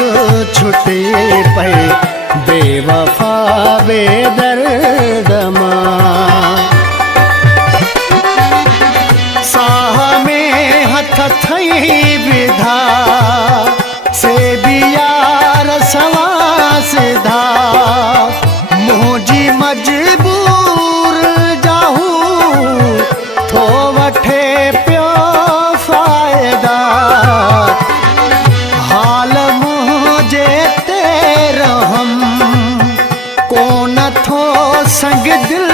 छुटे पे बेवफा बेदर्द मां साह में हथ थई विधा से बियार सवा सिधा मुझी मजबूर जाहू थो वठे पियो फायदा हाल मुझे तेरहम कोन थो संग दिल